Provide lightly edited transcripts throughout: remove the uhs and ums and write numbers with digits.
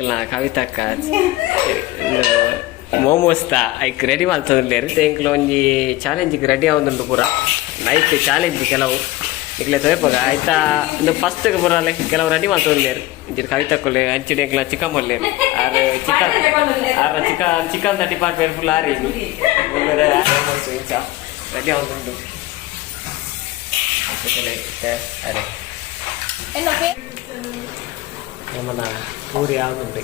ಕವಿತಕ್ಕ ಮೋಮೋಸ್ತ hike ready ಮಾಡ್ತದಿಲ್ಲೇರಿ ತೆಂಕ್ಲ ಒಂಜಿ ಚಾಲೆಂಜಿಗೆ ready ಆವೊಂದುಂಡು ಪೂರ ನೈಟ್ ಚಾಲೆಂಜ್ ಕೆಲವು ಇಕ್ಲೆ ತೋಯಪಗ ಆಯ್ತಾ ಒಂದು ಫಸ್ಟ್ಗೆ ಬರಲ್ಲ ಕೆಲವು ರೆಡಿ ಮಾಡ್ತದಿಲ್ಲೇರಿ ಇಂಚಿನ ಕವಿತಕ್ಕಲೆ ಹಂಚಿಡಿ ಎಂಕ್ಲ ಚಿಕನ್ ಬಲ್ಲೇರು ಆರು ಚಿಕನ್ ಡಿಪಾರ್ಟ್ಮೆಂಟ್ ಫುಲ್ ಆರಿ ಇಂಚ ರೆಡಿ ಆವೊಂದುಂಡು ಅರೆ ನಮ್ಮನ್ನ ಪೂರಿ ಆಗುಂಟು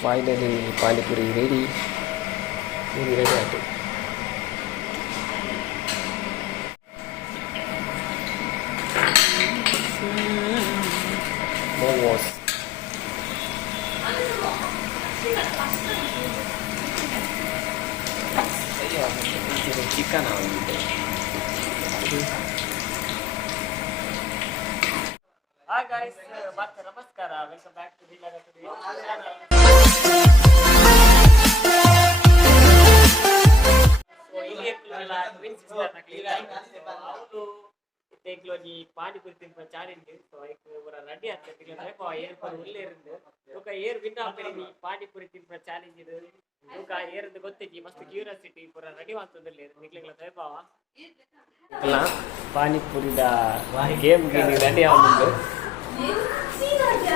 finally panipuri ready puri ready ಆಯಿತು ಮೋಮೋಸ್ ಚಿಕನ್ ಆಗಿದೆ Hi guys, ಮತ್ತೆ ನಮಸ್ಕಾರ. ವೆಲ್ಕಮ್ ಬ್ಯಾಕ್ ಟು ಸೊ ಇಲ್ಲಿ ಟ್ವಿನ್ ಸಿಸ್ಟರ್ ನಕಲಿ ಅವರು ತೆಗ್ಲೋನಿ ಪಾನಿಪುರಿ ತಿನ್ಪ ಚಾಲೆಂಜ್ ಸೊ ಐಕ್ ಪೂರ ರೆಡಿ ಆಗ್ತದೆ ಬೇಕು ಏರ್ ಪರ್ ಒಳ್ಳೆ ಇருந்து ತೂಕ ಏರ್ ವಿನ್ ಆಗ್ತದೆ ಪಾನಿಪುರಿ ತಿನ್ಪ ಚಾಲೆಂಜ್ ಇದು ತೂಕ ಏರಂದು ಗೊತ್ತಿಜ್ಜಿ ಮಸ್ತ್ ಕ್ಯೂರಿಯಾಸಿಟಿ ಪೂರ ರೆಡಿ ಮಾಡ್ತದಲ್ಲಿ ನಿಕ್ಲಿಗ್ಲ ತೇಪಾವ ಅಲ್ಲ ಪಾನಿಪುರಿದ ಗೇಮ್ ರೆಡಿ ಆಗುಂಡು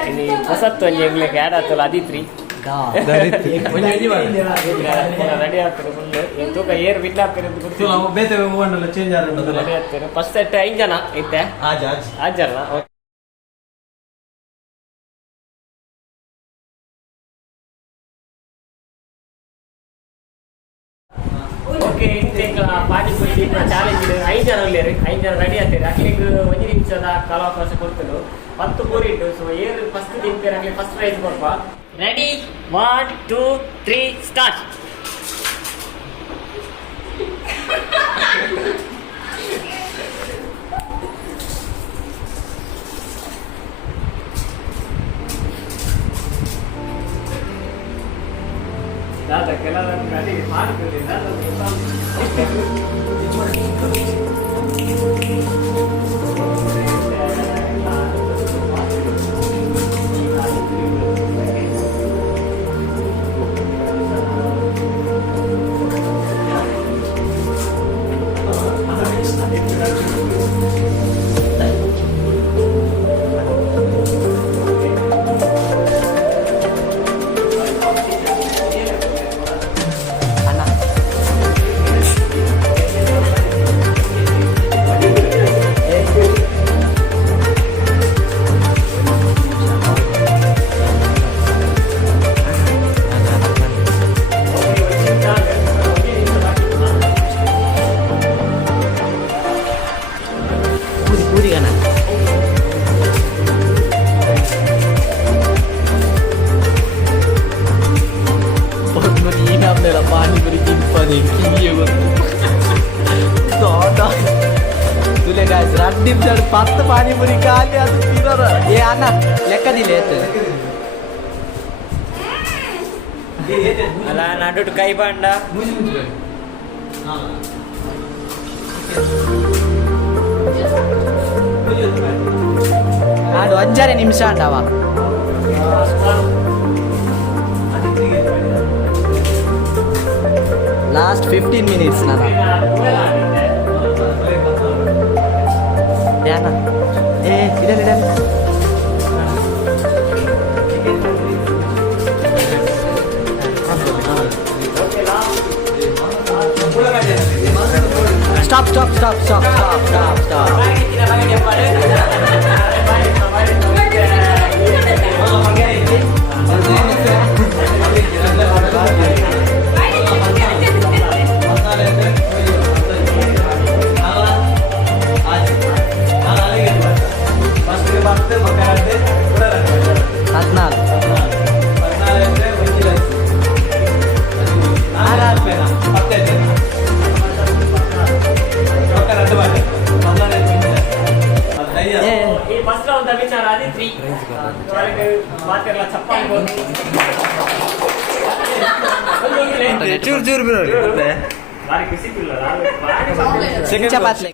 ini pusat tuh yang lagi ada tuh ladi tri ready ಆಗ್ತದೆ ಫುಲ್ ಇದು ಏರ್ ವಿನ್ ಆಗ್ತದೆ ಅಂತ ಗೊತ್ತಿಲ್ಲ ನಾವು ಬೇತೆ ಮೂವಣ್ಣಲ್ಲ ಚೇಂಜ್ ಆಗುತ್ತೆ ರೆಡಿ ಆಗ್ತದೆ ಫಸ್ಟ್ ಸೆಟ್ 5 ಜನ ಐತೆ ಆಜಲ್ಲ ಓಕೆ ಇಂತೆಂಗ ಪಾನಿಪುರಿ ಚಾಲೆಂಜ್ 5 ಜನ ಇಲ್ಲೇರಿ 5 ಜನ ರೆಡಿ ಆಗ್ತಾರೆ ಅಕ್ಲಿಗೆ 1 ನಿಮಿಷದ ಕಾಲಾವಕಾಶ ಕೊಡ್ತೇನೆ 10 ಪೂರಿ ಇಟ್ಟು ಸೊ ಏರ್ ಫಸ್ಟ್ ತಿಂತಾರೆ ಆಗಲಿ ಫಸ್ಟ್ ಪ್ರೈಸ್ ಕೊಡ್ಪ ರೆಡಿ 1 2 3 ಸ್ಟಾರ್ಟ್ ದಾದಾ ಕೆಲವರನ್ನು ಗಾಡಿ ಮಾಡ್ತಿರಲಿಲ್ಲ तुले काय रात्रीप जर 5 पाणीपुरी खाली आता पिणार हे आणा लेका दिले अला नाडूट काही बांडा ನಾಡು 5 ನಿಮಿಷ ಅಂಡವ ಲಾಸ್ಟ್ 15 ಮಿನಿಟ್ಸ್ ನಾನು ಯಾನ ಏ ಇಡಲಿ stop stop stop stop stop stop चूर चूर सेकंड चपाती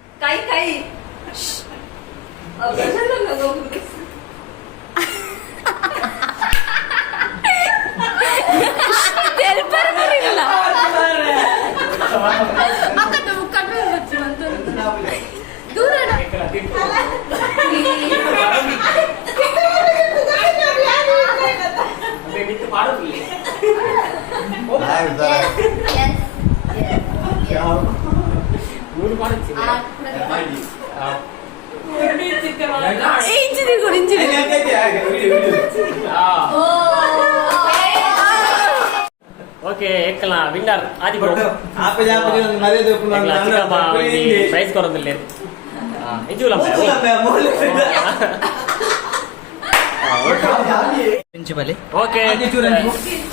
ಓಕೆ ಎಕ್ಕಲ ವಿನ್ನರ್ ಆದಿ ಬ್ರೋ ಆಪೆ ಮರ್ಯಾದೆ ಪ್ರೈಸ್ ಕೊಡೋದಿಲ್ಲ ಇಂಜುಲ okay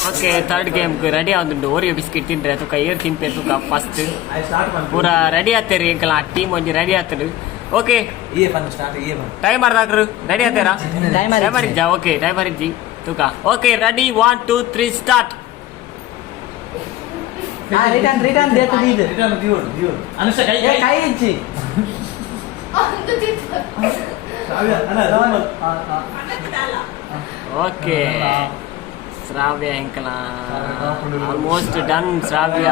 okay third game ready ಆಗುಂಟು ಓರಿಯೋ ಬಿಸ್ಕಿಟ್ ತಿಂದ್ರೆ ತುಕ ಏರ್ ತಿಂಪೆ ತುಕ ಫಸ್ಟ್ ಪೂರ ರೆಡಿ ಆಗ್ತೇರಿ ಎಂಕಲ ಟೀಮ್ ಒಂಜಿ ರೆಡಿ ಆಗ್ತದೆ ಓಕೆ ಟೈಮರ್ ದಾಕ್ರು ರೆಡಿ ಆಗ್ತಾರಾ ಟೈಮರ್ ಇಜ್ಜಾ ಓಕೆ ಟೈಮರ್ ಇಜ್ಜಿ ತುಕ ಓಕೆ ರೆಡಿ 1 2 3 ಸ್ಟಾರ್ಟ್ ರಿಟರ್ನ್ ದೇತು ದೀದು ರಿಟರ್ನ್ ದಿಯು ಅನುಷ ಕೈ ಇಚ್ಚಿ ಓಕೆ ಶ್ರಾವ್ಯ ಎಂಕಲ ಆಲ್ಮೋಸ್ಟ್ ಡನ್ ಶ್ರಾವ್ಯ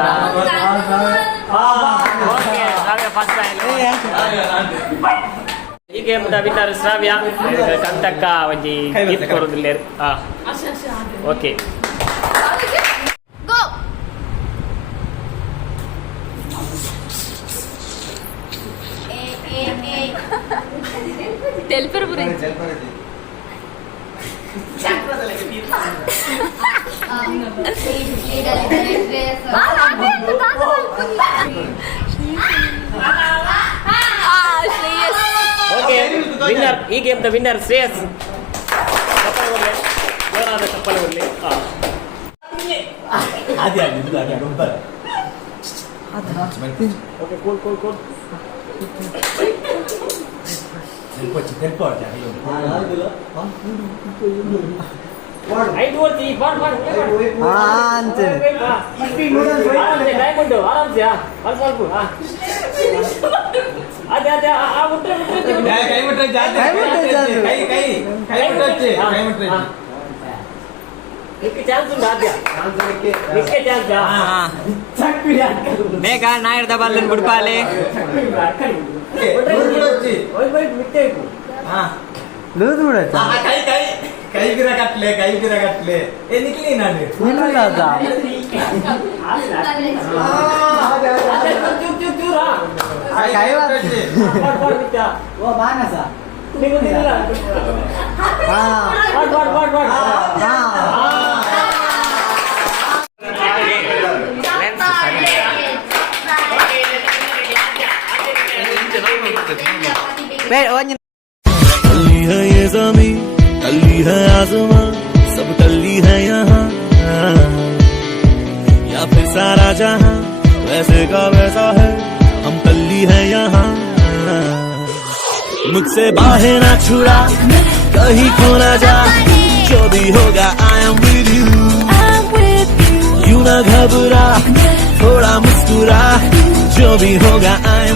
ಓಕೆ ಶ್ರಾವ್ಯ ಫಸ್ಟ್ ಈ ಗೇಮ್ ವಿನ್ನರ್ ಶ್ರಾವ್ಯ ಕಂತಕ್ಕ ಒಂಜಿ ಗಿಫ್ಟ್ ಕೊಡೋದಿಲ್ಲ ಓಕೆ ತೆಲ್ಪರ್ ಬುರಿ ಓಕೆ ವಿನ್ನರ್ ಈ ಗೇಮ್ ದ ವಿನ್ನರ್ ಶ್ರೇಯಸ್ ಜೋರಾದ ಚಪ್ಪಲಿ ಬರಲಿ ಓಕೆ ಕೂಲ್ ಕೂಲ್ ಕೂಲ್ ಐದು ಓಡ್ತಿ ಬಾಡ್ ಬಾಡ್ ಡೈಮಂಡ್ ಆರಾಮ್ಸೆ ಸ್ವಲ್ಪ ಸ್ವಲ್ಪ ಅದೇ ಅದೇ ಆ ಮುಟ್ರೆ ಕೈ ಮುಟ್ರೆ ಕೈ ಕೈ ಕೈ ಮುಟ್ರೆ ಕೈ ಮುಟ್ರೆ ನಿಕ್ಕೆ ಚಾನ್ಸ್ ಉಂಟು ಆದ್ಯ ನಿಕ್ಕೆ ಚಾನ್ಸ್ ಬೇಗ ನಾಯರ್ದ ಬಲ್ಲನ್ ಬಿಡ್ಪಾಲೆ ಲೂಸ್ ಬಿಡತ್ತ ಕೈ ಕೈ ಕೈ ಗಿರ ಕಟ್ಲೆ ಏ ನಿಕ್ಲಿ ನಾನು ಕೈ ಬರುತ್ತೆ ಓ ಬಾನಸ टल्ली है ये ज़मीं टल्ली है आसमां सब टल्ली है यहाँ या फिर सारा जहाँ वैसे का वैसा है हम टल्ली है यहाँ मुझसे बाहें ना छुड़ा कहीं खो ना जा जो भी होगा आई एम विद यू यूं ना घबरा थोड़ा मुस्कुरा जो भी होगा आई